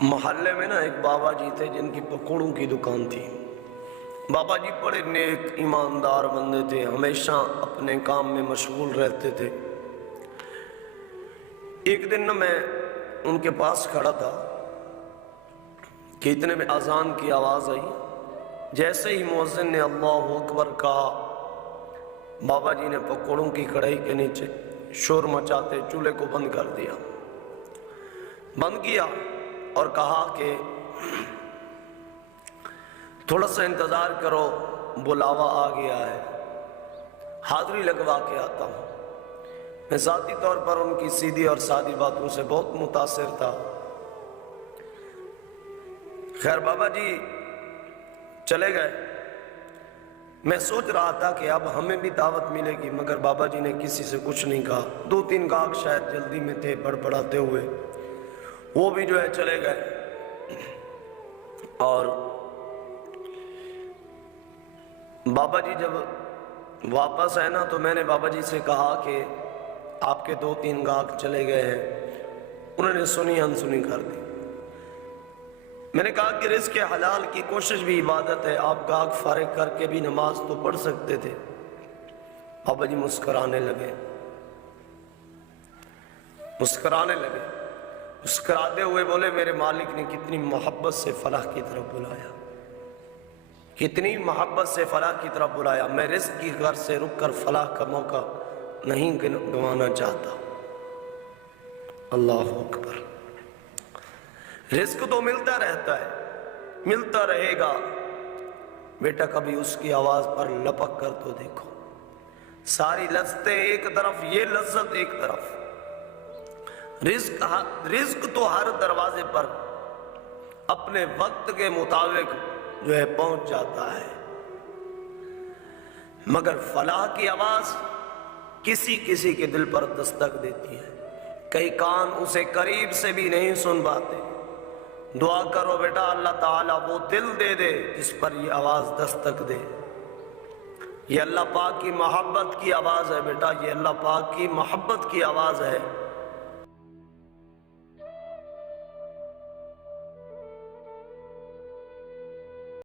محلے میں نا ایک بابا جی تھے جن کی پکوڑوں کی دکان تھی۔ بابا جی بڑے نیک ایماندار بندے تھے، ہمیشہ اپنے کام میں مشغول رہتے تھے۔ ایک دن میں ان کے پاس کھڑا تھا کہ اتنے میں اذان کی آواز آئی۔ جیسے ہی مؤذن نے اللہ اکبر کہا، بابا جی نے پکوڑوں کی کڑھائی کے نیچے شور مچاتے چولہے کو بند کر دیا، بند کیا اور کہا کہ تھوڑا سا انتظار کرو، بلاوا آ گیا ہے، حاضری لگوا کے آتا ہوں۔ میں ذاتی طور پر ان کی سیدھی اور سادی باتوں سے بہت متاثر تھا۔ خیر بابا جی چلے گئے۔ میں سوچ رہا تھا کہ اب ہمیں بھی دعوت ملے گی، مگر بابا جی نے کسی سے کچھ نہیں کہا۔ 2-3 گاہک شاید جلدی میں تھے بڑبڑاتے ہوئے، وہ بھی جو ہے چلے گئے۔ اور بابا جی جب واپس آئے نا تو میں نے بابا جی سے کہا کہ آپ کے 2-3 گاہک چلے گئے ہیں۔ انہوں نے سنی انسنی کر دی۔ میں نے کہا کہ رزق حلال کی کوشش بھی عبادت ہے، آپ گاہک فارغ کر کے بھی نماز تو پڑھ سکتے تھے۔ بابا جی مسکرانے لگے، مسکراتے ہوئے بولے میرے مالک نے کتنی محبت سے فلاح کی طرف بلایا، کتنی محبت سے فلاح کی طرف بلایا۔ میں رزق کی غرض سے رک کر فلاح کا موقع نہیں گنوانا چاہتا۔ اللہ اکبر۔ رزق تو ملتا رہتا ہے، ملتا رہے گا، بیٹا کبھی اس کی آواز پر لپک کر تو دیکھو۔ ساری لذتیں ایک طرف، یہ لذت ایک طرف۔ رزق تو ہر دروازے پر اپنے وقت کے مطابق جو ہے پہنچ جاتا ہے، مگر فلاح کی آواز کسی کسی کے دل پر دستک دیتی ہے۔ کئی کان اسے قریب سے بھی نہیں سن پاتے۔ دعا کرو بیٹا اللہ تعالیٰ وہ دل دے دے جس پر یہ آواز دستک دے۔ یہ اللہ پاک کی محبت کی آواز ہے بیٹا، یہ اللہ پاک کی محبت کی آواز ہے۔